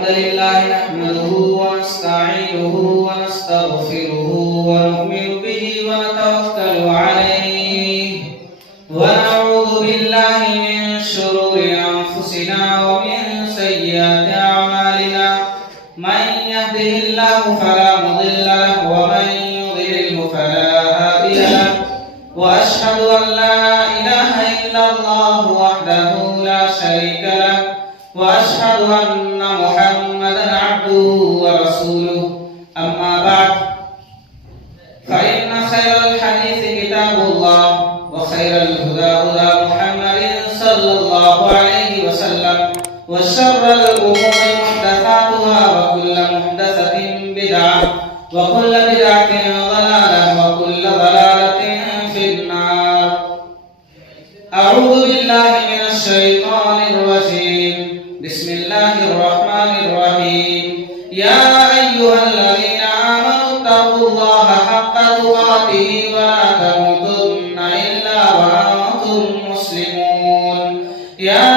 الحمد لله نحمده ونستعينه ونستغفره ونؤمن به ونتوكل عليه ونعوذ بالله من شرور أنفسنا ومن سيئات أعمالنا من يهده الله فلا مضل له ومن يضلل فلا هادي له وأشهد أن لا إله إلا الله وحده لا شريك له وأشهد أن محمدا عبده ورسوله أما بعد فإن خير الحديث كتاب الله وخير الهدى هدى محمد صلى الله عليه وسلم وشر الأمور محدثاتها وكل محدثة بدعة وكل بدعة ضلالة وكل ضلالة في النار. أعوذ بالله من الشيطان الرجيم. بسم الله الرحمن الرحيم. يا أيها الذين آمنوا اتقوا الله حق تقاته ولا تموتن إلا وأنتم مسلمون. يا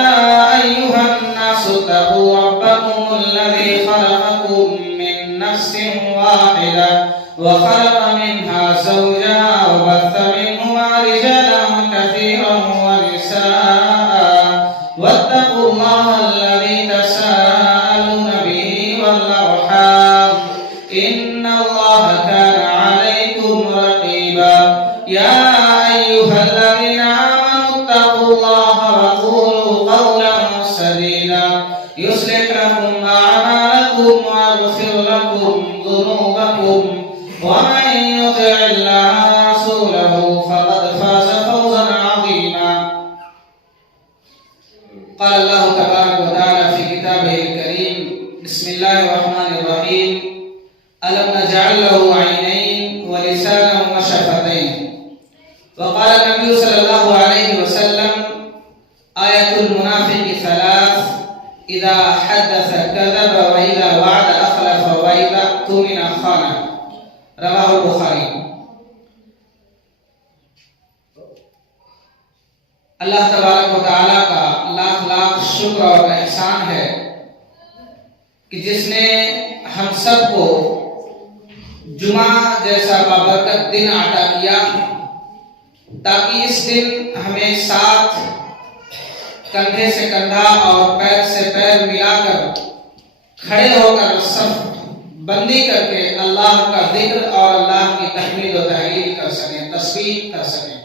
أيها الناس اتقوا ربكم الذي خلقكم من نفس واحدة وخلق منها زوجها وبث منهما رجالا كثيرا ونساء واتقوا الله الذي تساءلون به والأرحام إن الله كان عليكم رقيبا. يا أيها الذين آمنوا اتقوا الله وقولوا قولا سديدا يصلح لكم أعمالكم ويغفر لكم ذنوبكم ومن يطع الله ورسوله فقد فاز فوزا عظيما. قال الله تبارك وتعالى في كتابه الكريم. بسم الله الرحمن الرحيم. ألم نجعل له عينين ولسانا وشفتين. وقال النبي صلى الله عليه وسلم آية المنافق ثلاث إذا حدث كذب وإذا وعد أخلف وإذا اؤتمن خان. رواه البخاری. اللہ تبارک و تعالیٰ کا لاکھ لاکھ شکر اور احسان ہے کہ جس نے ہم سب کو جمعہ جیسا بابرکت دن عطا کیا تاکہ اس دن ہمیں ساتھ کندھے سے کندھا اور پیر سے پیر ملا کر کھڑے ہو کر صف بندی کر کے اللہ کا ذکر اور اللہ کی تحمید و تحلیل کر سکیں، تسبیح کر سکیں،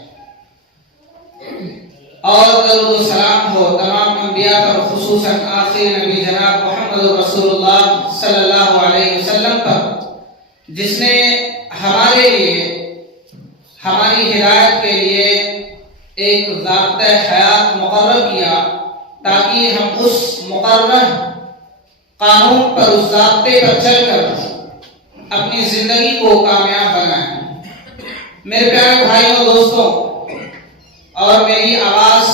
اور درود و سلام ہو تمام انبیاء پر، خصوصاً آخری نبی جناب محمد رسول اللہ صلی اللہ علیہ وسلم پر، جس نے ہمارے لیے ہماری ہدایت کے لیے ایک ضابطۂ حیات مقرر کیا تاکہ ہم اس مقرر قانون پر، اس ضابطے پر چل کر اپنی زندگی کو کامیاب بنائیں. میرے پیارے بھائیوں اور دوستوں، اور میری آواز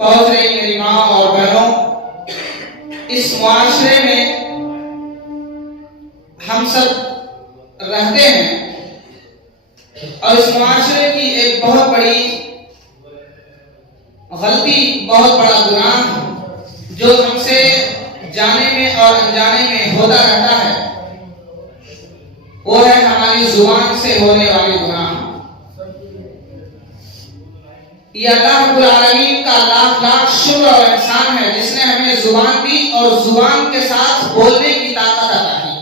پہنچ رہی میری ماں اور بہنوں، اس معاشرے میں ہم سب رہتے ہیں اور اس معاشرے کی ایک بہت بڑی غلطی، بہت بڑا گناہ جو ہم سے جانے میں اور انجانے میں ہوتا رہتا ہے، وہ ہے ہماری زبان سے ہونے والے گناہ. یہ اللہ رب العالمین کا لاکھ لاکھ شکر اور احسان ہے جس نے ہمیں زبان دی اور زبان کے ساتھ بولنے کی طاقت عطا کی،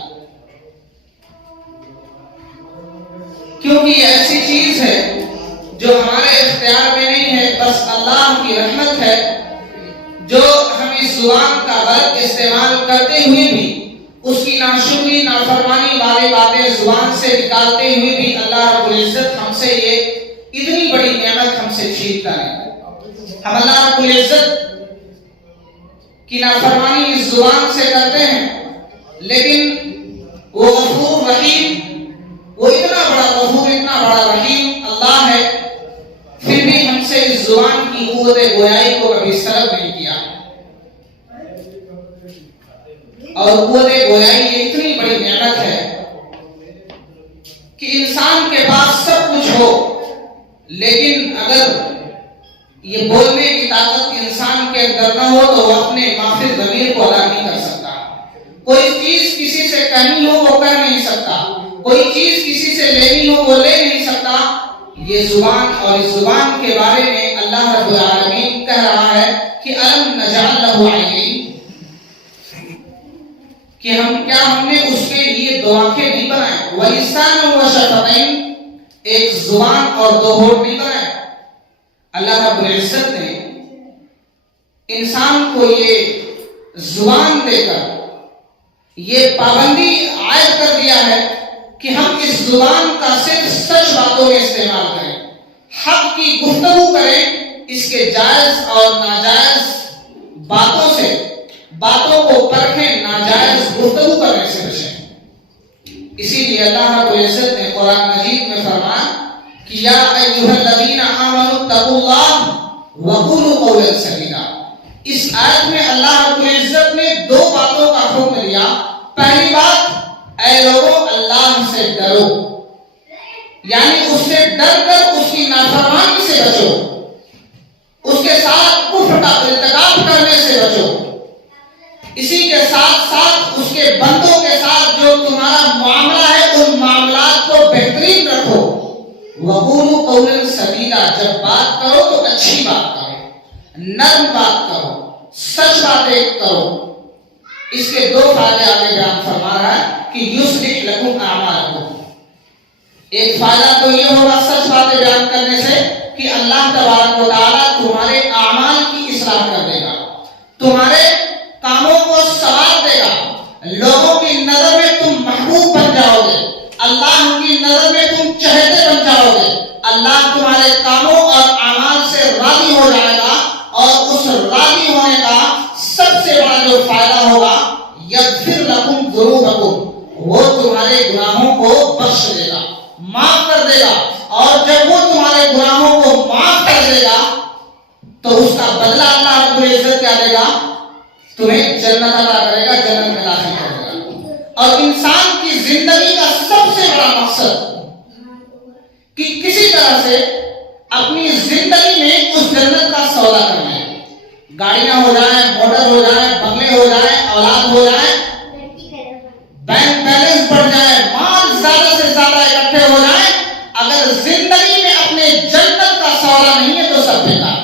کیونکہ یہ ایسی چیز ہے جو ہمارے اختیار میں نہیں ہے، بس اللہ کی رحمت ہے جو ہم اس زبان کا غلط استعمال کرتے ہوئے بھی، اس کی ناشکری نافرمانی والی باتیں زبان سے نکالتے ہوئے بھی اللہ رب العزت ہم سے یہ اتنی بڑی نعمت ہم سے چھینتا ہے. ہم اللہ رب العزت کی نافرمانی اس زبان سے کرتے ہیں، لیکن وہ غفور رحیم، وہ اتنا بڑا غفور، اتنا بڑا رحیم اللہ ہے، پھر بھی ہم سے اس زبان کی قوت گویائی کو کبھی سلب نہیں کیا. اور قوت گویائی یہ اتنی بڑی نعمت ہے کہ انسان کے پاس سب کچھ ہو، لیکن اگر یہ بولنے کی طاقت انسان کے اندر نہ ہو تو وہ اپنے معافی ضمیر کو ادا نہیں کر سکتا. کوئی چیز کسی سے کہنی ہو وہ کہہ نہیں سکتا، کوئی چیز کسی سے لینی ہو وہ لے نہیں سکتا. یہ زبان، اور اس زبان کے بارے میں اللہ رب العالمین کہہ رہا ہے کہ الم نجعل لہ عینین، کہ ہم نے اس کے لیے دو آنکھیں نہیں بنائیں، ولسانا وشفتین، ایک زبان اور دو ہونٹ نہیں بنائے. اللہ رب العزت نے انسان کو یہ زبان دے کر یہ پابندی عائد کر دیا ہے کہ ہم اس زبان کا صرف سچ باتوں میں استعمال کریں، حق کی گفتگو کریں، اس کے جائز اور ناجائز باتوں سے، باتوں کو پرکھیں، ناجائز گفتگو کرنے سے بچیں. اسی لیے اللہ رب العزت نے قرآن مجید میں فرمایا کہ یا ایھا الذین آمنوا اتقوا اللہ وقولوا قولا سدیدا. اس آیت میں اللہ رب العزت نے دو باتوں کا حکم دیا. پہلی بات، اے لوگوں اللہ سے ڈرو، یعنی اس سے ڈر کر اس کی نافرمانی سے بچو، اس کے ساتھ کفر کا ارتکاب کرنے سے بچو. اسی کے ساتھ ساتھ اس کے بندوں کے ساتھ جو تمہارا معاملہ ہے ان معاملات کو بہترین رکھو. وقولوا قولا سدیدا، جب بات کرو تو اچھی بات کرو، نرم بات کرو، سچ باتیں کرو. اس کے دو فائدے آگے بیان فرما رہا ہے کہ یصلح لکم اعمالکم. ایک فائدہ تو یہ ہوگا سچ باتیں بیان کرنے سے کہ اللہ تبارک و تعالیٰ تمہارے اعمال کی اصلاح کر دے گا، تمہارے کاموں کو سنوار دے گا، لوگوں کی نظر میں تم محبوب بن جاؤ گے، اللہ کی نظر میں تم چہتے بن جاؤ گے. اللہ تمہارے کاموں اور اعمال سے راضی ہو جائے گا، اور اس راضی ہونے کا سب سے بڑا جو فائدہ ہوگا یغفر لکم ذنوبکم، وہ تمہارے گناہوں کو بخش دے گا، معاف کر دے گا. اور جب وہ تمہارے گناہوں کو معاف کر دے گا تو اس کا بدلہ اللہ رب العزت کیا دے گا؟ تمہیں جنت عطا کرے گا، جنت میں داخل کرے گا. اور انسان کی زندگی کا سب سے بڑا مقصد کہ کسی طرح سے اپنی زندگی میں اس جنت کا سودا کرنا ہے. گاڑیاں ہو جائیں، موٹر ہو جائیں، بنگلے ہو جائیں، اولاد ہو جائیں، بینک بیلنس بڑھ جائے، مال زیادہ سے زیادہ اکٹھے ہو جائیں، اگر زندگی میں اپنے جنت کا سودا نہیں ہے تو سب بیکار.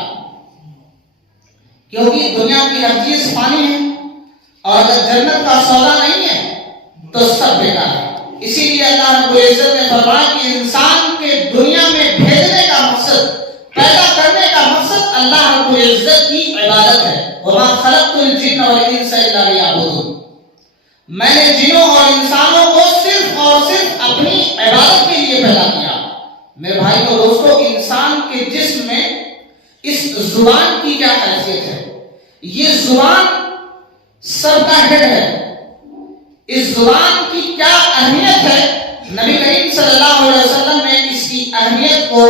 کیونکہ دنیا کی ہر چیز فانی ہے، اور اگر جنت کا سودا نہیں ہے تو سب بیکار ہے. اسی لیے اللہ رب العزت نے فرمایا کہ انسان کے دنیا میں بھیجنے کا مقصد، پیدا کرنے کا مقصد اللہ رب العزت کی عبادت ہے. وَمَا خَلَقْتُ الْجِنَّ وَالْإِنسَ إِلَّا لِيَعْبُدُونِ. میں نے جنوں اور انسانوں کو صرف اور صرف اپنی عبادت کے لیے پیدا کیا. میرے بھائی اور دوستو، انسان کے جسم میں اس زبان کی کیا حیثیت ہے؟ یہ زبان سب کا ہیڈ ہے. اس زبان کی کیا اہمیت ہے؟ نبی کریم صلی اللہ علیہ وسلم نے اس کی اہمیت کو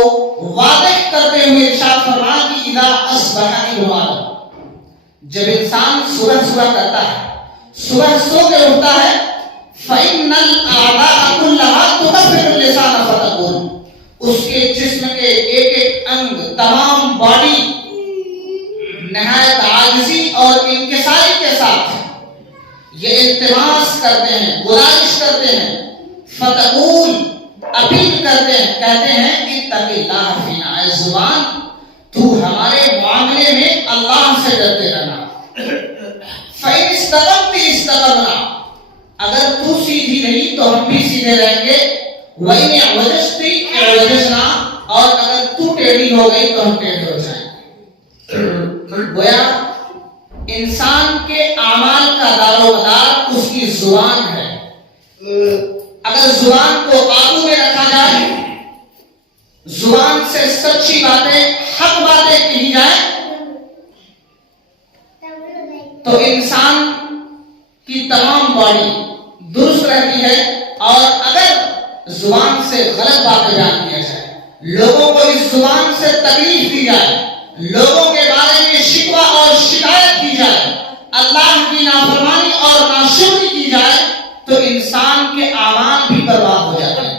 واضح کرتے ہوئے ارشاد فرمایا کہ اذا اصبح ابن آدم، جب انسان صبح کرتا ہے، صبح سو کے اٹھتا ہے، فإن الأعضاء كلها تكفر اللسان فتقول، اس کے جسم کے ایک ایک انگ، تمام باڈی نہایت عاجزی اور انکساری کے ساتھ یہ التماس کرتے ہیں، گزارش کرتے ہیں، فتقول، اپیل کرتے ہیں، کہتے ہیں اتق اللہ فینا، اے زبان تو ہمارے معاملے میں اللہ سے ڈرتے رہنا. فإن استقمت استقمنا، اگر تو سیدھی رہی تو ہم بھی سیدھے رہیں گے. وإن اعوججت اعوججنا، اور اگر تو ٹیڑھی ہو گئی تو ہم ٹیڑھے ہو جائیں گے. گویا انسان کے اعمال کا دار و مدار اس کی زبان ہے. اگر زبان کو قابو میں رکھا جائے، زبان سے سچی باتیں، حق باتیں کہی جائیں، تو انسان کی تمام باڈی درست رہتی ہے. اور اگر زبان سے غلط باتیں بیان کیا جائے، لوگوں کو اس زبان سے تکلیف دی جائے، لوگوں کے بارے میں شکوہ اور شکایت کی جائے، اللہ کی نافرمانی اور ناشکری کی جائے، تو انسان کے اعمال بھی برباد ہو جاتے ہیں.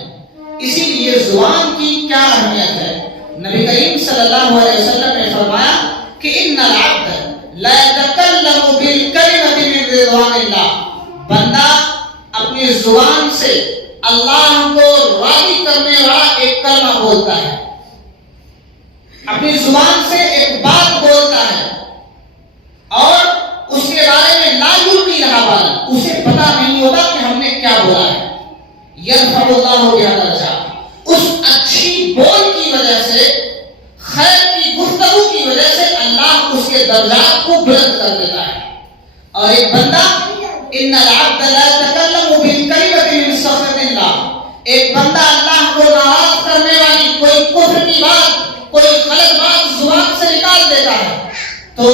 اسی لیے زبان کی کیا اہمیت ہے؟ نبی کریم صلی اللہ علیہ وسلم نے فرمایا کہ ان العبد لا يتكلم بالكلمة من رضوان الله، بندہ اپنی زبان سے اللہ کو راضی کرنے والا ایک کلمہ بولتا ہے، اپنی زبان سے ایک بات بولتا ہے اور اس کے بارے میں لا یلقی لہا بالا، اسے پتا نہیں ہوتا کہ ہم نے کیا بولا ہے۔ یرفع اللہ بہا درجات، اس اچھی بول کی وجہ سے، خیر کی گفتگو کی وجہ سے اللہ اس کے درجات کو بلند کر دیتا ہے۔ اور ایک بندہ ان العبد لا يتكلم بالكلمة من سخط الله، ایک بندہ اللہ کو ناراض کرنے والی کوئی کفر کی بات، کوئی غلط بات زبان سے نکال دیتا ہے تو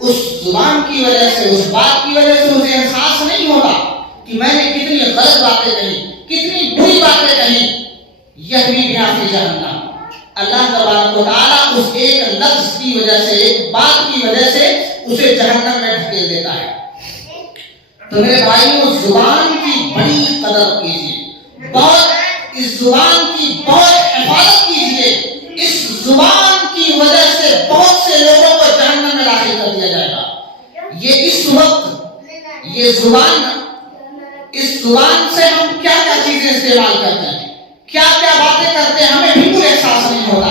اس زبان کی وجہ سے، اس بات کی وجہ سے اسے احساس نہیں ہوتا کہ میں نے کتنی غلط باتیں کہی، کتنی بری باتیں کہی۔ یہوی بہا فی جہنم، اللہ تبارک و تعالیٰ اس ایک لفظ کی وجہ سے، ایک بات کی وجہ سے اسے جہنم میں ڈھکیل دیتا ہے۔ تو میرے بھائیوں، زبان کی بڑی قدر کیجیے، بہت اس زبان کی بہت حفاظت کیجیے۔ اس زبان کی وجہ سے بہت سے لوگوں کو جہنم میں داخل کر دیا جائے گا۔ یہ اس وقت یہ زبان، اس زبان سے ہم کیا کیا چیزیں استعمال کرتے ہیں، کیا کیا باتیں کرتے ہیں، ہمیں بالکل احساس نہیں ہوتا۔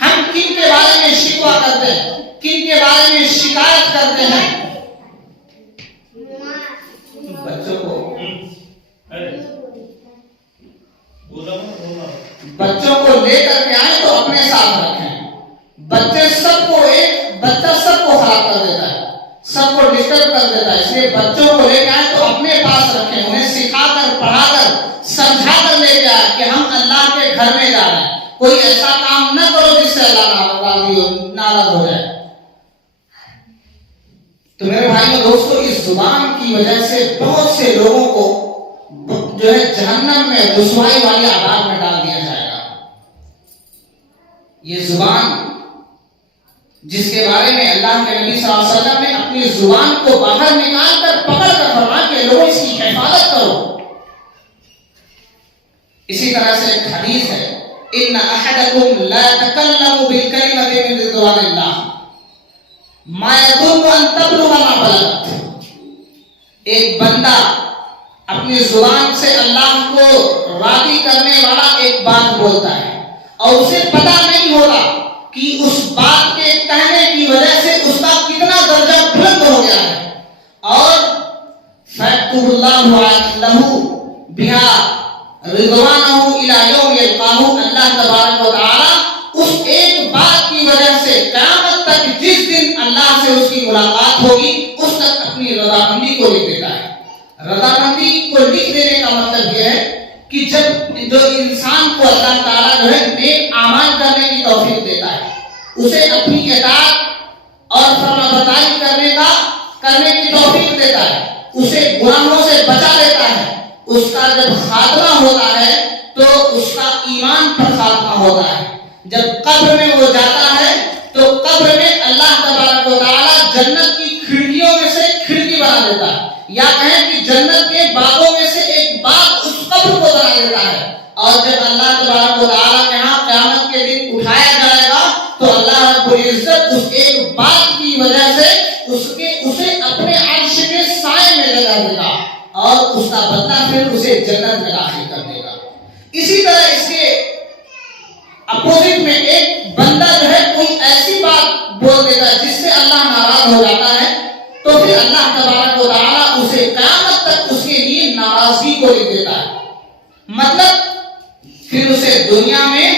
ہم کن کے بارے میں شکوہ کرتے ہیں، کن کے بارے میں شکایت کرتے ہیں۔ بچوں کو لے کر کے آئے تو اپنے ساتھ رکھیں۔ بچے سب کو، ایک بچہ سب کو خراب کر دیتا ہے، سب کو ڈسٹرب کر دیتا ہے، اس لیے بچوں کو لے کے آئے تو اپنے پاس رکھیں، انہیں سکھا کر، پڑھا کر، سمجھا کر لے کے آئے کہ ہم اللہ کے گھر میں جا رہے ہیں۔ کوئی ایسا کام نہ کرو جس سے اللہ ناراض ہو جائے۔ تو میرے بھائیوں دوستو، اس زبان کی وجہ سے بہت سے لوگوں کو جو ہے جہنم میں رسوائی والی عذاب میں ڈال دیا جائے گا۔ یہ زبان جس کے بارے میں اللہ کے نبی صلی اللہ علیہ وسلم نے اپنی زبان کو باہر نکال کر پکڑ کر فرمایا کہ لوگ اس کی حفاظت کرو۔ اسی طرح سے ایک حدیث ہے، ان احدکم لا يتكلم بالكلمة من رضوان الله ما يظن ان تبلغ ما بلغت، ایک بندہ اپنی زبان سے اللہ کو راضی کرنے والا ایک بات بولتا ہے اور اسے پتا نہیں ہوتا کہ اس بات کے کہنے کی وجہ سے اس کا کتنا درجہ بلند ہو گیا ہے، اور فَيَكْتُبُ اللَّهُ لَهُ بِهَا رِضْوَانَهُ إِلَى يَوْمِ يَلْقَاهُ، اللہ تبارک و تعالی اس ایک بات کی وجہ سے قیامت تک جس دن اللہ سے اس کی ملاقات ہوگی اس تک اپنی رضامندی کو لکھ دیتا ہے۔ رضامندی کو لکھ دینے کا مطلب یہ ہے کہ جب جو انسان کو اللہ تعالیٰ جو ہے نیک اعمال کرنے کی توفیق دیتا ہے، اسے اپنی اطاعت اور فرما برداری کرنے کی توفیق دیتا ہے، اسے گناہوں سے بچا لیتا ہے، اس کا جب خاتمہ ہوتا ہے تو اس کا ایمان پر خاتمہ ہوتا ہے۔ جب قبر میں وہ جاتا ہے تو قبر میں اللہ تبارک و تعالیٰ جنت کی کھڑکیوں میں سے کھڑکی بنا دیتا ہے، یا کہیں کہ جنت کے باغوں میں سے ایک باغ اس قبر کو بنا دیتا ہے، اور جب اللہ تبارک و تعالیٰ کے ہاں قیامت کے دن اٹھایا جائے گا تو اللہ رب العزت اس ایک بات کی وجہ سے اسے اپنے عرش کے سائے میں لگا دے گا اور اس کا بدلہ پھر اسے جنت میں داخل کر دے گا۔ اسی طرح اس کے اپوزٹ میں ایک بندہ جو ہے کوئی ایسی بات بول دیتا ہے جس سے اللہ ناراض ہو جاتا ہے تو پھر اللہ تبارک و تعالیٰ اسے قیامت تک اس کے لیے ناراضگی کو لکھ دیتا ہے، مطلب پھر اسے دنیا میں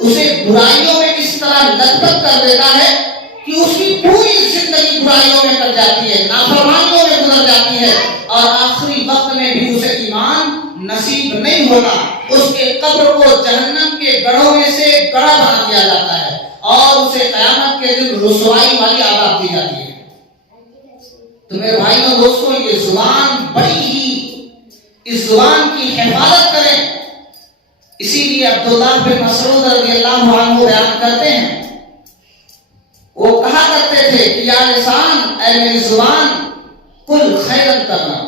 اسے برائیوں میں اس طرح لطپت کر دیتا ہے کہ اس کی پوری زندگی برائیوں میں کٹ جاتی ہے، نافرمانیوں میں گزر جاتی ہے، اور آخری وقت میں بھی اسے ایمان نصیب نہیں ہوتا۔ اس کے قبر کو جہنم کے گڑھوں میں سے گڑھا بنا دیا جاتا ہے اور اسے قیامت کے دن رسوائی والی عذاب دی جاتی ہے۔ تو میرے بھائیوں دوستوں، یہ زبان بڑی ہی، اس زبان کی حفاظت کریں۔ اسی لیے عبداللہ بن مسعود رضی اللہ عنہ بیان کرتے ہیں، وہ کہا کرتے تھے کہ یا لسان، اے میری زبان، کل خیرن کرنا،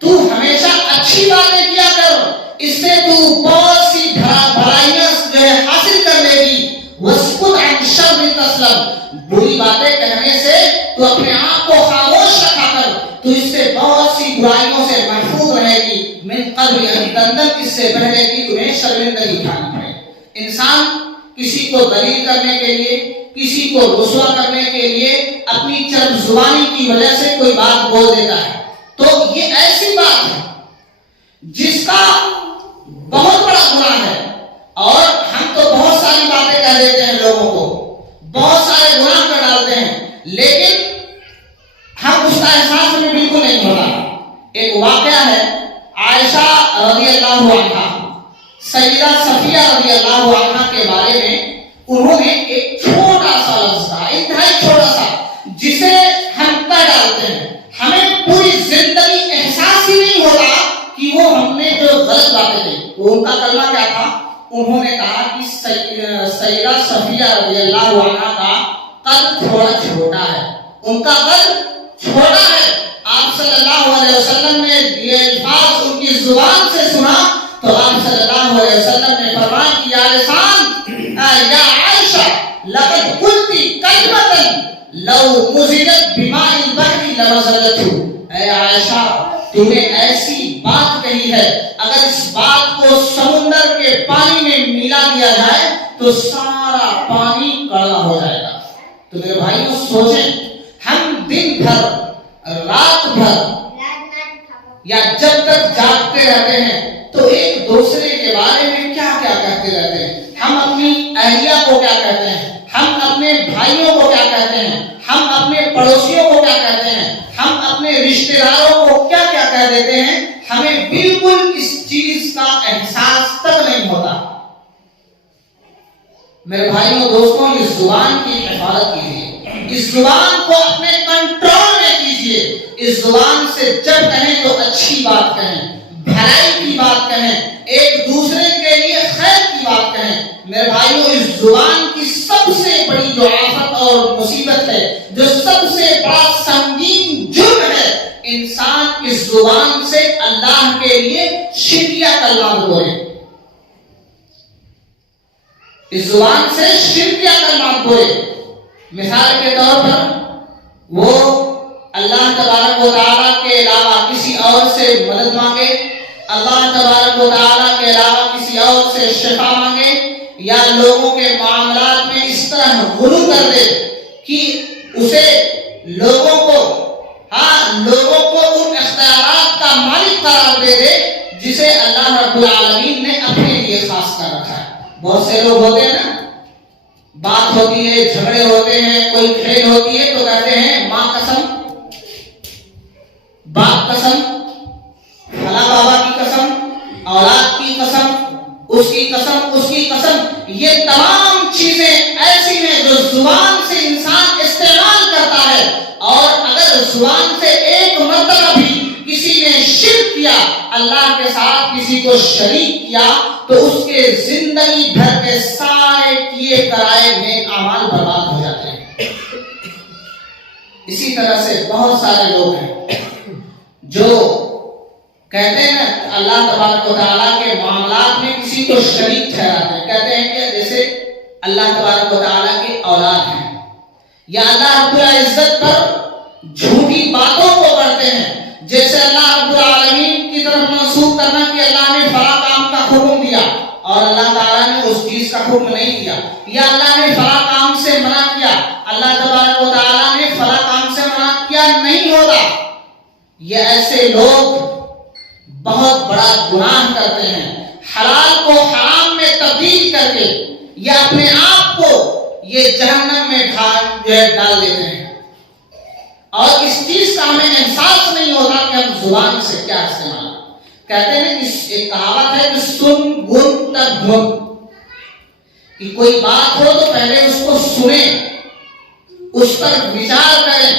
تو ہمیشہ اچھی باتیں کیا کر، اس سے تو بہت سی بھلائیاں جو ہے حاصل کر لے گی۔ واسکت عن شر تسلم، بری باتیں کہنے سے تو اپنے آپ کو خاموش رکھا کر، تو اس سے بہت سی برائیوں سے محفوظ رہے گی، من قبل ان تندم، اس سے پہلے کہ تمہیں شرمندگی اٹھانی پڑے۔ انسان کسی کو ذلیل کرنے کے لیے، کسی کو رسوا کرنے کے لیے اپنی چرب زبانی کی وجہ سے کوئی بات بول دیتا ہے، تو یہ ایسی بات ہے جس کا بہت بڑا گناہ ہے، اور ہم تو بہت ساری باتیں کہہ دیتے ہیں لوگوں کو، بہت سارے گناہ کر ڈالتے ہیں، لیکن ہم اس کا احساس ہمیں بالکل نہیں ہوتا۔ ایک واقعہ ہے، عائشہ رضی اللہ عنہا، سیدہ صفیہ رضی اللہ عنہا کے بارے میں انہوں نے ایک چھوٹا سا لفظ کہا، انتہائی چھوٹا سا، جسے ہم کہہ ڈالتے ہیں، ہمیں پوری زندگی احساس ہی نہیں ہوتا کہ وہ ہم نے جو غلط باتیں کی۔ ان کا کلمہ کیا تھا؟ انہوں نے کہا کہ سیدہ صفیہ رضی اللہ عنہا کا قد تھوڑا چھوٹا ہے، ان کا قد چھوٹا ہے۔ آپ صلی اللہ علیہ وسلم نے یہ الفاظ ان کی زبان سے سنا تو آپ صلی اللہ علیہ وسلم نے فرمایا کہ یا لسان یا عائشہ لقد قلتی کلمۃ لو مزجت بماء البحر لمزجته، اے عائشہ تو نے ایسی بات کہی ہے، اگر اس بات کو سمندر کے پانی میں ملا دیا جائے تو سارا پانی کڑوا ہو جائے گا۔ تو میرے بھائیوں سوچیں، ہم دن بھر، رات بھر یا جب تک جاگتے رہتے ہیں تو ایک دوسرے کے بارے میں کیا کیا کہتے رہتے ہیں۔ ہم اپنی اہلیہ کو کیا کہتے ہیں، ہم اپنے بھائیوں کو کیا کہتے ہیں، ہم اپنے پڑوسیوں کو کیا کہتے ہیں، ہم اپنے رشتہ داروں کو کیا کیا کہہ دیتے ہیں، ہمیں بالکل اس چیز کا احساس تک نہیں ہوتا۔ میرے بھائیوں دوستوں، اس زبان کی حفاظت کیجیے، اس زبان کو اپنے کنٹرول میں کیجیے۔ اس زبان سے جب کہیں تو اچھی بات کہیں، بھلائی کی بات کہیں، ایک دوسرے کے لیے خیر کی بات کہیں۔ میرے بھائیوں، اس زبان کی سب سے بڑی جو آفت اور مصیبت ہے، جو سب سے بڑا سنگین جرم ہے، انسان اس زبان سے اللہ کے لیے شرک کلمات بولے، اس زبان سے شرک کلمات بولے۔ مثال کے طور پر وہ اللہ تبارک و تعالیٰ کے علاوہ کسی اور سے مدد مانگے، اللہ تبارک و تعالیٰ کے علاوہ کسی اور سے شفا مانگے، یا لوگوں کے معاملات میں اس طرح غلو کر دے کہ اسے لوگوں کو ان اختیارات کا مالک قرار دے دے جسے اللہ رب العالمین نے اپنے لیے خاص کر رکھا ہے۔ بہت سے لوگ ہوتے ہیں نا، بات ہوتی ہے، جھگڑے ہوتے ہیں، کوئی کھیل ہوتی ہے تو کہتے ہیں ماں قسم، باپ قسم، فلاں بابا کی قسم، اولاد کی قسم، اس کی قسم، اس کی قسم۔ یہ تمام چیزیں ایسی ہیں جو زبان سے انسان استعمال کرتا ہے، اور اگر زبان سے ایک مرتبہ بھی کسی نے شرک کیا، اللہ کے ساتھ کسی کو شریک کیا، تو اس کے زندگی بھر کے سارے کیے کرائے نیک اعمال برباد ہو جاتے ہیں۔ اسی طرح سے بہت سارے لوگ ہیں جو کہتے ہیں اللہ تبارک و تعالیٰ کے معاملات میں کسی کو شریک ٹھہراتے ہیں، کہتے ہیں کہ جیسے اللہ تبارک و تعالیٰ کے اولاد ہیں، یا اللہ رب العزت پر جھوٹی باتوں کو کرتے ہیں، جیسے اللہ رب العالمین کی طرف منسوب کرنا کہ اللہ نے فلاں کام کا حکم دیا اور اللہ تعالیٰ نے اس چیز کا حکم نہیں دیا، یا اللہ نے فلاں کام سے منع کیا، اللہ تبارک و تعالیٰ نے فلاں کام سے منع کیا نہیں ہوتا۔ یہ ایسے لوگ بہت بڑا گناہ کرتے ہیں، حلال کو حرام میں تبدیل کر کے یا اپنے آپ کو یہ جہنم میں ڈال دیتے ہیں، اور اس چیز کا ہمیں احساس نہیں ہوتا کہ ہم زبان سے کیا استعمال کہتے ہیں۔ ایک کہاوت ہے کہ سن گن تب گن، کہ کوئی بات ہو تو پہلے اس کو سنیں، اس پر وچار کریں،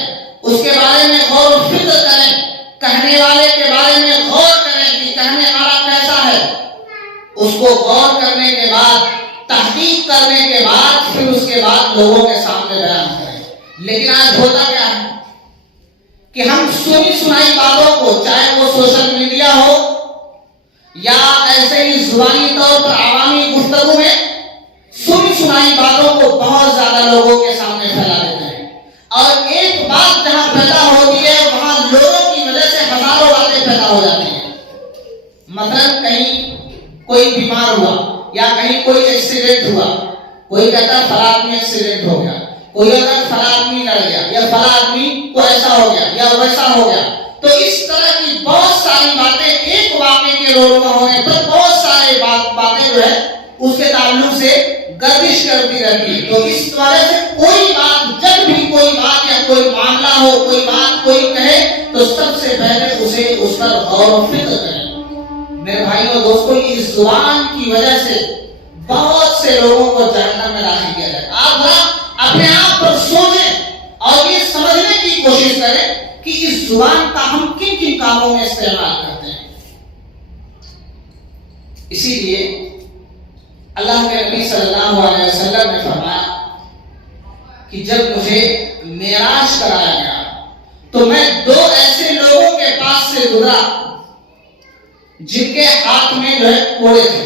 اس کے بارے میں غور و فکر کریں، کہنے والے کے بارے میں غور کریں کہ کہنے والا کیسا ہے، اس کو غور کرنے کے بعد، تحقیق کرنے کے بعد، پھر اس کے بعد لوگوں کے سامنے بیان کریں۔ لیکن آج ہوتا کیا ہے کہ ہم سنی سنائی باتوں کو، چاہے وہ سوشل میڈیا ہو یا ایسے ہی زبانی طور پر عوامی گفتگو میں، سنی سنائی باتوں کو بہت زیادہ لوگوں کے سامنے پھیلا دیتے ہیں، اور ایک بات جہاں پیدا ہوتی ہے وہاں لوگوں کی وجہ کوئی بیمار ہوا یا کہیں کوئی ایکسیڈنٹ ہوا، کوئی کہتا ہے فلاں آدمی ایکسیڈنٹ ہو گیا، کوئی اگر فلاں آدمی لڑ گیا یا فلاں آدمی کو ایسا ہو گیا یا ویسا ہو گیا، تو اس طرح کی بہت ساری باتیں ایک واقعے کے رونما ہونے پر بہت سارے باتیں جو ہے اس کے تعلق سے گردش کرتی رہتی ہے۔ تو اس وجہ سے کوئی بات، جب بھی کوئی بات یا کوئی معاملہ ہو، کوئی بات کوئی کہے تو سب سے پہلے اسے اس پر غور و فکر کریں۔ میرے بھائیوں اور دوستوں، اس زبان کی وجہ سے بہت سے لوگوں کو جہنم میں داخل کیا جائے۔ آپ ذرا اپنے آپ پر سوچیں اور یہ سمجھنے کی کوشش کریں کہ اس زبان کا ہم کن کن کاموں میں استعمال کرتے ہیں۔ اسی لیے اللہ کے نبی صلی اللہ علیہ وسلم نے فرمایا کہ جب مجھے معراج کرایا گیا تو میں دو ایسے لوگوں کے پاس سے گزرا جن کے ہاتھ میں جو ہے کوڑے تھے،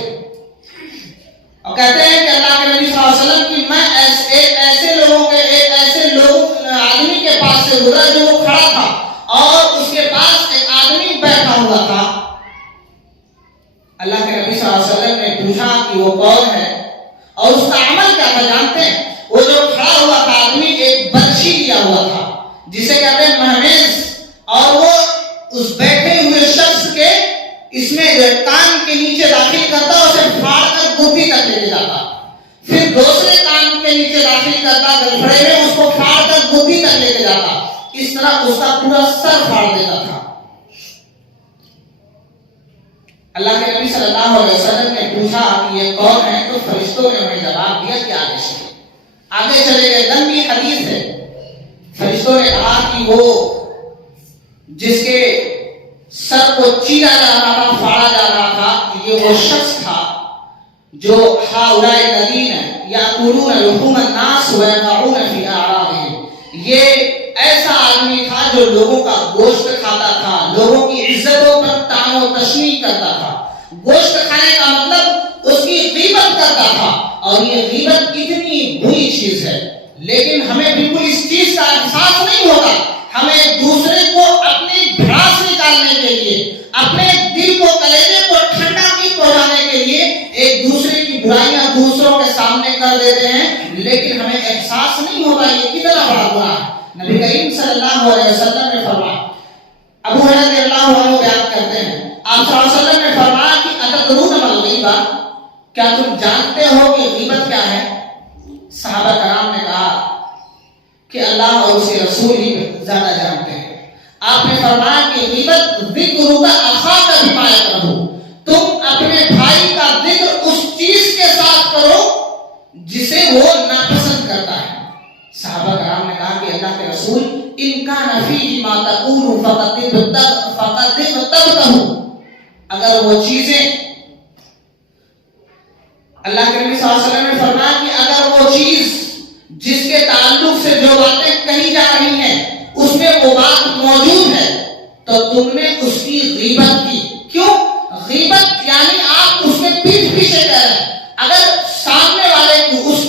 اور کہتے ہیں کہ اللہ کے نبی صلی اللہ علیہ وسلم کی میں ایک ایسے لوگ آدمی کے پاس سے گزرا جو وہ کھڑا تھا اور اس کے پاس ایک آدمی بیٹھا ہوا تھا۔ اللہ کے نبی صلی اللہ علیہ وسلم نے پوچھا کہ وہ کون ہے اور اس کا عمل کیا تھا جانتے ہیں؟ وہ جو کھڑا ہوا تھا آدمی ایک برچھی لیا ہوا تھا جسے کہتے ہیں مہمیز، اور وہ اس بیٹھے ہوئے شخص کے اس میں کان کے نیچے داخل کرتا، اسے پھاڑ کر گوپی تک لے کے جاتا، پھر دوسرے کان کے نیچے داخل کرتا گلفڑے میں، اس کو پھاڑ کر گوپی تک لے کے جاتا، اس طرح اس کا پورا سر پھاڑ دیتا تھا۔ اللہ کے نبی صلی اللہ علیہ وسلم نے پوچھا کہ یہ کون ہے؟ تو فرشتوں نے انہیں جواب دیا کہ آگے چلے گئے۔ لمبی حدیث ہے۔ فرشتوں نے کہا کہ وہ جس کے سر کو چیرا جا رہا تھا، پھاڑا جا رہا تھا، یہ وہ شخص تھا جو ہؤلاء الذین یأکلون لحوم الناس ویقعون فی اعراضهم، یہ ایسا آدمی تھا جو لوگوں کا گوشت کھاتا تھا، لوگوں کی عزتوں پر طعن و تشنیع کرتا تھا۔ گوشت کھانے کا مطلب اس کی غیبت کرتا تھا، اور یہ غیبت اتنی بری چیز ہے، لیکن ہمیں بالکل اس چیز کا احساس نہیں ہوتا۔ ہمیں دوسرے کو اپنی بھڑاس نکالنے کے لیے، اپنے دل کو، کلیجے کو ٹھنڈا پہنچانے کے لیے ایک دوسرے کی برائیاں دوسروں کے سامنے کر دیتے ہیں، لیکن ہمیں احساس نہیں ہوتا یہ کتنا بڑا گناہ ہے۔ نبی کریم صلی اللہ علیہ وسلم نے فرمایا، ابو ہریرہ رضی اللہ عنہ بیان کرتے ہیں، آپ صلی اللہ علیہ وسلم نے فرمایا کہ اتدرون ما الغیبہ، کیا تم جانتے ہو کہ غیبت کیا ہے؟ صحابہ کرام نے کہا کہ اللہ اور اس کے رسول ہی زیادہ جانتے ہیں۔ آپ نے فرمایا کہ غیبت ذکرک اخاک بما یکرہ، تم اپنے بھائی کا ذکر اس چیز کے ساتھ کرو جسے وہ ناپسند کرتا ہے۔ صحابہ کرام نے کہا کہ اللہ کے رسول، ان کان فیہ ما تقول فقد ابتغتہ، اگر وہ چیزیں، اللہ کے نبی صلی اللہ علیہ وسلم نے فرمایا کہ اگر وہ چیز جس کے تعلق سے جو باتیں کہی جا رہی ہیں اس میں وہ بات موجود ہے تو تم نے اس کی غیبت کی۔ کیوں؟ غیبت یعنی آپ اس کے پیٹھ پیچھے کہہ رہے ہیں۔ اگر سامنے والے کو اس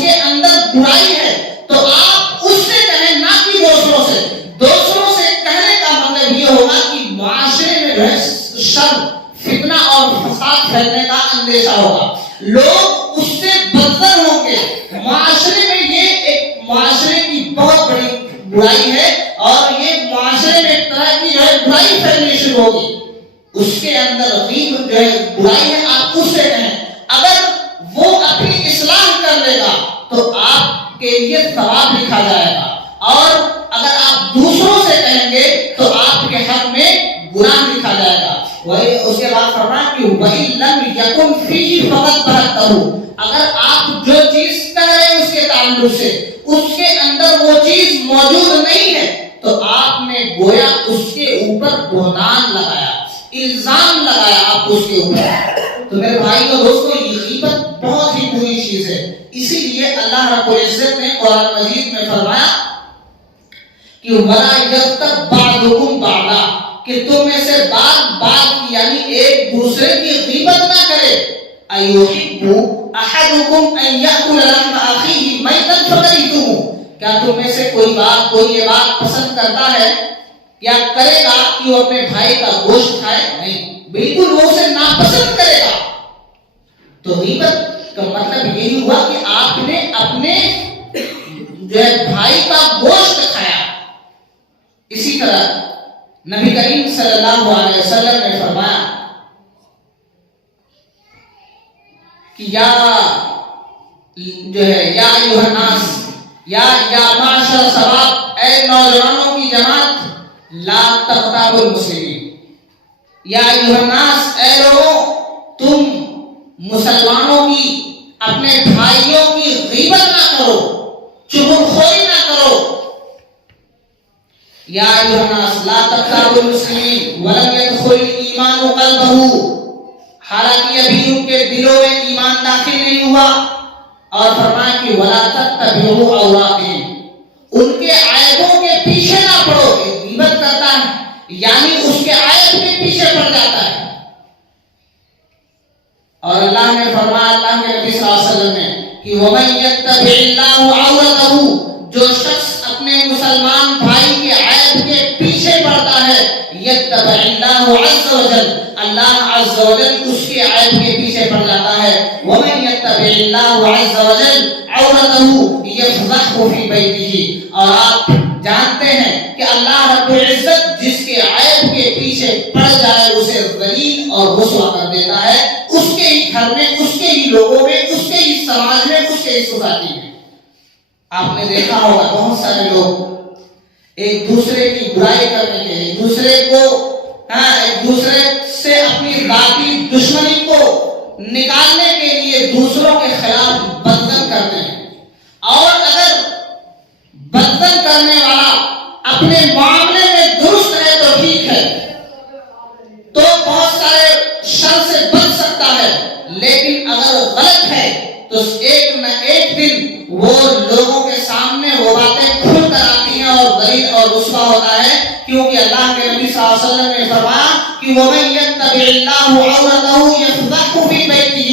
کے اندر برائی ہے تو آپ اس سے کہیں، نہ کہ دوسروں سے۔ دوسروں سے کہنے کا مطلب یہ ہوگا کہ معاشرے میں جو ہے شر، فتنہ اور فساد پھیلنے کا اندیشہ ہوگا، لوگ اس سے بدتر ہوں گے۔ معاشرے میں یہ ایک معاشرے کی بہت بڑی برائی ہے، اور یہ معاشرے میں ایک طرح کی جو ہے برائی پھیلنی شروع ہوگی۔ اس کے اندر غیبت جو ہے برائی ہے، آپ اس سے کہیں، اگر وہ اپنی اصلاح کر لے گا تو آپ کے لیے ثواب لکھا جائے گا، اور اگر آپ دوسروں سے کہیں گے تو آپ کے حق میں گناہ لکھا جائے گا۔ وہی اس کے بعد فرمایا کہ وَإِن لَّمْ يَكُنْ فِيهِ فَقَدْ بَرَّأْتَهُ، اگر آپ جو چیز کہہ رہے ہیں اس کے تعلق سے اس کے اندر وہ چیز موجود نہیں ہے تو آپ نے گویا اس کے اوپر بہتان لگایا، الزام لگایا آپ اس کے اوپر۔ تو میرے بھائی اور دوستو، یہ غیبت بہت ہی بری چیز ہے۔ اسی لیے اللہ رب العزت نے قرآن مجید میں فرمایا کہ وَلَا يَغْتَبْ بَعْضُكُمْ بَعْضًا، کہ تم میں سے بعض یعنی ایک دوسرے کی غیبت نہ کرے۔ أَيُحِبُّ أَحَدُكُمْ أَن يَأْكُلَ لَحْمَ أَخِيهِ مَيْتًا فَكَرِهْتُمُوهُ، کیا تم میں سے کوئی یہ بات پسند کرتا ہے یا کرے گا کہ وہ اپنے بھائی کا گوشت کھائے؟ نہیں، بالکل وہ اسے ناپسند کرے گا۔ تو غیبت کا مطلب یہی ہوا کہ آپ نے اپنے جو ہے بھائی کا گوشت کھایا. اسی طرح نبی کریم صلی اللہ علیہ وسلم نے فرمایا کہ یا ایھا الناس، یا معاشر شباب، اے نوجوانوں کی جماعت، لا تغتابوا المسلمین. یا ایھا الناس، اے لوگوں، تم مسلمانوں کی، اپنے بھائیوں کی غیبت نہ کرو، چغلخوری نہ کرو. یا ایھا الناس لا تغتابوا المسلمین ولم يدخل الایمان قلبہ، حالانکہ ابھی ان کے دلوں میں ایمان داخل نہیں ہوا. اور فرمایا کہ ولا تتبعوا عوراتهم، ان کے عیبوں کے پیچھے نہ پڑو. غیبت کرتا ہے یعنی اس کے عیب کے پیچھے پڑ جاتا ہے. اور اللہ نے فرمایا، اللہ کے نبی صلی اللہ علیہ وسلم نے کہ وَمَن يَتَّبِعِ اللَّهُ عَوْرَتَهُ، جو شخص اپنے مسلمان بھائی کے عیب کے پیچھے پڑتا ہے، يَتَّبِعِ اللَّهُ عَزَّ وَجَلَّ، اللہ عز و جل اس کے عیب کے پیچھے پڑ جاتا ہے. وَمَن يَتَّبِعِ اللَّهُ عَزَّ وَجَلَّ عَوْرَتَهُ يَفْضَحْهُ فِي بَيْتِهِ. اور آپ جانتے ہیں کہ اللہ رب العزت جس کے عیب کے پیچھے پڑ جائے اسے ذلیل اور رسوا کر دیتا ہے، اس کے ہی گھر میں، اس کے ہی لوگوں میں، اس کے ہی سماج میں، اس کے ہی سوسائٹی میں. آپ نے دیکھا ہوگا بہت سارے لوگ ایک دوسرے کی برائی کرنے کے، ایک دوسرے سے اپنی ذاتی دشمنی کو نکالنے کے لیے دوسروں کے خلاف بدزن کرتے ہیں. اور اگر بدزن کرنے والا اپنے معاملے میں درست ہے تو ٹھیک ہے، تو بہت سارے شر سے بچ سکتا ہے. لیکن اگر غلط ہے تو ایک نہ ایک دن وہ لوگوں کے سامنے وہ باتیں کھل کر آتی ہیں اور ذلیل اور رسوا ہوتا ہے. کیونکہ اللہ کے نبی صلی اللہ علیہ وسلم نے فرمایا کہ وَمَن يَتَّبِعِ اللَّهُ عَوْرَتَهُ يَفْضَحْهُ فِي بَيْتِهِ،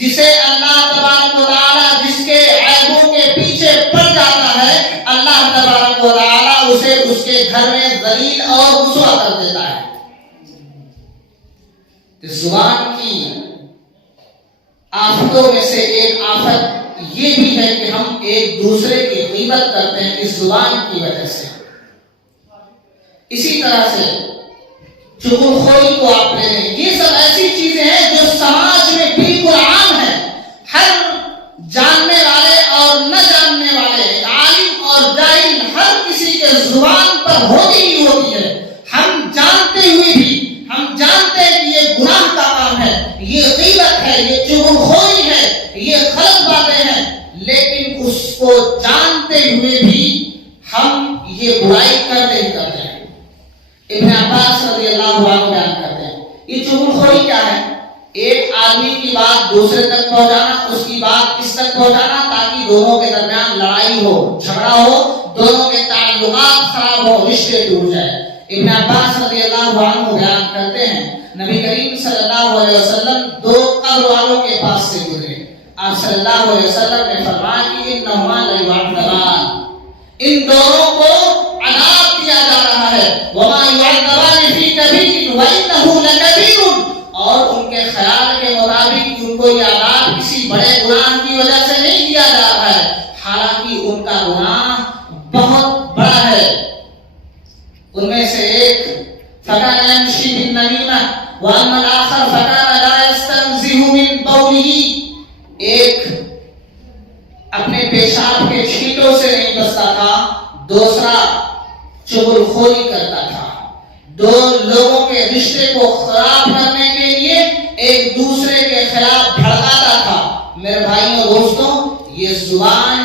جسے اللہ تبارک و تعالی جس کے عیبوں کے پیچھے پڑ جاتا ہے، اللہ تبارک و تعالی اسے اس کے گھر میں ذلیل اور رسوا کر دیتا ہے. زبان کی آفتوں میں سے ایک آفت یہ بھی ہے کہ ہم ایک دوسرے کی غیبت کرتے ہیں اس زبان کی وجہ سے. اسی طرح سے چغلخوری کو آپ لے لیں، یہ سب ایسی چیزیں ہیں جو سماج میں بالکل عام ہے. ہر جاننے والے اور نہ جاننے والے، عالم اور جاہل، ہر کسی کے زبان پر ہوتی ہی ہوتی ہے. ہم جانتے ہوئے بھی، ہم جانتے ہیں کہ یہ گناہ کا کام ہے، یہ غیبت ہے، یہ چغلخوری ہے، یہ غلط باتیں ہیں، لیکن اس کو جانتے ہوئے بھی ہم یہ برائی کرتے ہی کرتے ہیں. ابن عباس رضی اللہ عنہ بیان کرتے ہیں یہ چغلخوری کیا ہے؟ ایک آدمی کی بات دوسرے تک پہنچانا، اس کی بات اس تک پہنچانا تاکہ دونوں کے درمیان لڑائی ہو، جھگڑا ہو، دونوں کے تعلقات خراب ہو، رشتے ٹوٹ جائے. ابن عباس رضی اللہ عنہ بیان کرتے ہیں نبی کریم صلی اللہ علیہ وسلم دو قبر والوں کے پاس سے گزرے. آپ صلی اللہ علیہ وسلم نے فرمایا کہ انہما لیعذبان، ان دونوں کو عذاب دیا جا رہا ہے. وما يعذبان في كبير وانه لكبير، اور ان کے خیال کے مطابق ان کو یہ عذاب کسی بڑے گناہ کی وجہ سے نہیں دیا جا رہا ہے، حالانکہ ان کا گناہ بہت بڑا ہے. ان میں سے ایک فكان يمشي بالنميمة واما الاخر فكان لا يستنزه من بوله، ایک اپنے پیشاب کے چھینٹوں سے نہیں بچتا تھا، دوسرا چغلخوری کرتا تھا. دو لوگوں کے رشتے کو خراب کرنے کے لیے ایک دوسرے کے خلاف بھڑکاتا تھا. میرے بھائیوں اور دوستوں، یہ زبان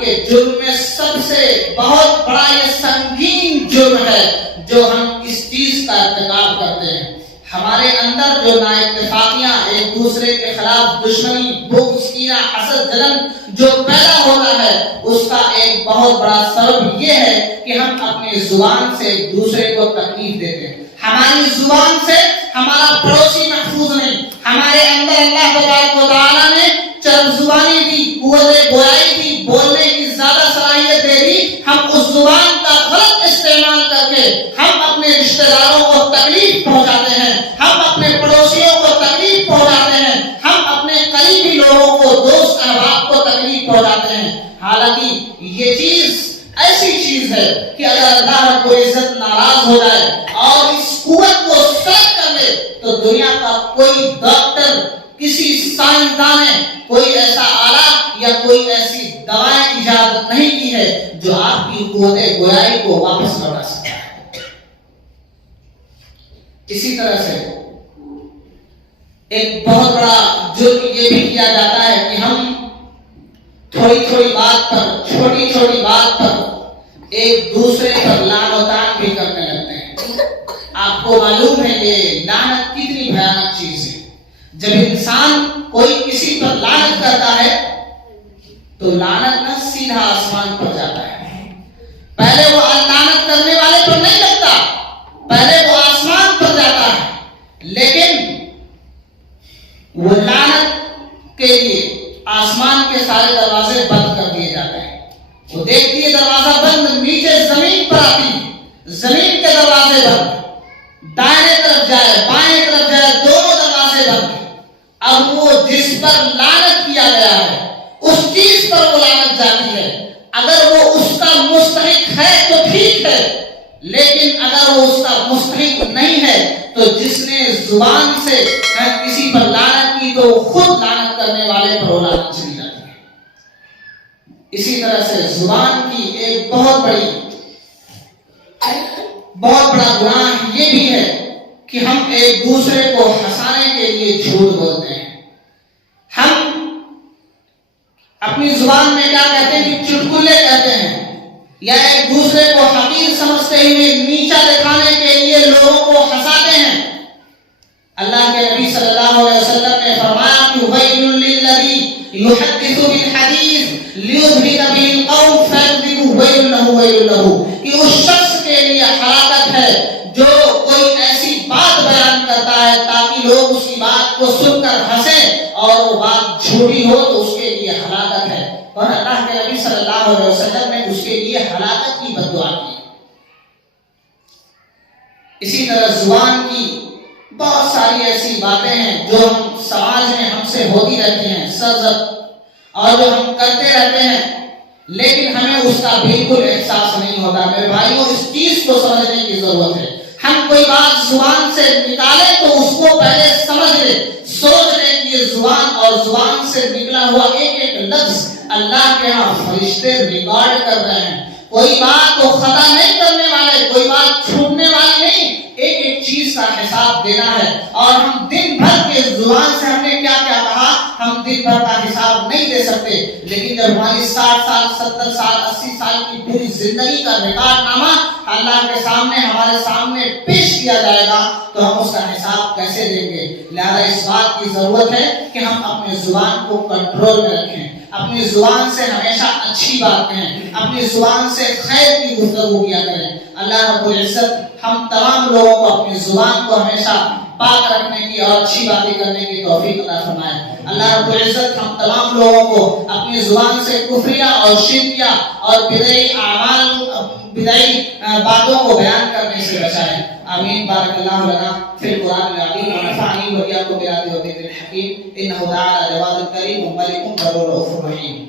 کے جرم میں سب سے بہت بڑا یہ سنگین جرم ہے جو ہم اس چیز کا ارتکاب کرتے ہیں. ہمارے اندر جو نااتفاقیاں، ایک دوسرے کے خلاف دشمنی، بغض، کینہ، حسد، جلن جو پیدا ہوتا ہے، اس کا ایک بہت بڑا سبب یہ ہے کہ ہم اپنی زبان سے ایک دوسرے کو تکلیف دیتے ہیں. ہماری زبان سے ہمارا پڑوسی محفوظ نہیں. ہمارے اندر اللہ تبارک و تعالیٰ نے چرب زبانی دی، قوت گویائی دی، بولنے کی زیادہ صلاحیت دے دی. ہم اس زبان کا غلط استعمال کر کے ہم اپنے رشتہ داروں کو تکلیف پہنچاتے ہیں، ہم اپنے پڑوسیوں کو تکلیف پہنچاتے ہیں. پہنچاتے ہیں. حالانکہ یہ چیز ایسی چیز ہے کہ اگر اللہ رب العزت ناراض ہو جائے اور اس قوت کو سلب کر لے تو دنیا کا کوئی ڈاکٹر، کسی سائنسدان نے کوئی ایسا آلہ یا کوئی ایسی دوائیں ایجاد نہیں کی ہے جو آپ کی قوت گویائی کو واپس لوٹا سکتا ہے. اسی طرح سے ایک بہت بڑا جرم یہ بھی کیا جاتا ہے کہ ہم تھوڑی تھوڑی بات پر، چھوٹی چھوٹی بات پر ایک دوسرے پر لعن و طعن بھی کرنے لگتے ہیں. آپ کو معلوم ہے یہ لعنت کتنی بھیانک چیز ہے. جب انسان کوئی کسی پر لعنت کرتا ہے تو لعنت نہ سیدھا آسمان پر جاتا ہے. پہلے وہ لعنت کرنے والے پر نہیں لگتا، پہلے وہ آسمان پر جاتا ہے. لیکن وہ لعنت کے لیے آسمان کے سارے دروازے بند کر دیے جاتے ہیں. وہ دیکھتی ہے دروازہ بند، نیچے زمین پر آتی، زمین کے دروازے بند، دائیں طرف جائے بائیں طرف جائے دونوں دروازے بند. اب وہ جس پر لعنت کیا گیا ہے اس چیز پر وہ لعنت جاتی ہے. اگر وہ اس کا مستحق ہے تو ٹھیک ہے، لیکن اگر وہ اس کا مستحق نہیں ہے تو جس نے زبان سے کسی پر لعنت کی تو خود لعنت کرنے والے پر وہ لعنت چلی جاتی ہے. اسی طرح سے زبان کی ایک بہت بڑا گناہ یہ بھی ہے کہ ہم ایک دوسرے کو ہنسانے کے لیے جھوٹ بولتے ہیں. ہم اپنی زبان میں کیا کہتے ہیں کہ چٹکلے کہتے ہیں، یا ایک دوسرے کو حقیر سمجھتے ہوئے نیچا دکھانے کے لیے لوگوں کو ہنساتے ہیں. اللہ کے نبی صلی اللہ علیہ وسلم نے فرمایا کہ ویل للذی یحدث بالحدیث لیضحک به القوم فیکذب ویل له کہ اس شخص کے لیے ہلاکت ہے جو کوئی ایسی بات بیان کرتا ہے تاکہ لوگ اس کی بات کو سن کر ہنسیں اور وہ بات جھوٹی ہو تو اس کے لیے ہلاکت ہے. اور اللہ کے نبی صلی اللہ علیہ وسلم نے اس کے لیے ہلاکت کی بد دعا کی. اسی طرح زبان کی بہت ساری ایسی باتیں ہیں جو ہم سماج میں ہم سے ہوتی رہتی ہیں، سرزد، اور جو ہم کرتے رہتے ہیں لیکن ہمیں اس کا بالکل احساس نہیں ہوتا. میرے بھائیوں، اس چیز کو سمجھنے کی ضرورت ہے. ہم کوئی بات زبان سے نکالیں تو اس کو پہلے سمجھ لیں، سوچ لیں کہ یہ زبان اور زبان سے نکلا ہوا ایک ایک لفظ اللہ کے ہاں فرشتے ریکارڈ کر رہے ہیں. کوئی بات کو خطا نہیں کرنے والے، کوئی بات چھوٹنے والی نہیں، ایک ایک چیز کا حساب دینا ہے. اور ہم دن بھر کے زبان سے ہم نے کیا کیا کہا ہم دن بھر کا حساب نہیں دے سکتے. لیکن جب ہماری 60 سال 70 سال 80 سال کی پوری زندگی کا ریکارڈ نامہ اللہ کے سامنے ہمارے سامنے پیش کیا جائے گا تو ہم اس کا حساب کیسے دیں گے. لہذا اس بات کی ضرورت ہے کہ ہم اپنی زبان کو کنٹرول میں رکھیں، اپنی زبان سے ہمیشہ اچھی بات کہیں، اپنی زبان سے خیر کی گفتگو کیا کریں. اللہ رب العزت ہم تمام لوگوں کو اپنی زبان کو ہمیشہ پاک رکھنے کی اور اچھی باتیں کرنے کی توفیق عطا فرمائے. اللہ رب العزت ہم تمام لوگوں کو اپنی زبان سے کفریہ اور شرکیہ اور بدعی اعمال، بدعی باتوں کو بیان کرنے سے بچائے. آمین. بارک اللہ لنا فی القرآن العظیم ونفعنی وإياكم بآياته وذكر الحكيم إنه تعالى جواد كريم ملك بر رؤوف رحيم.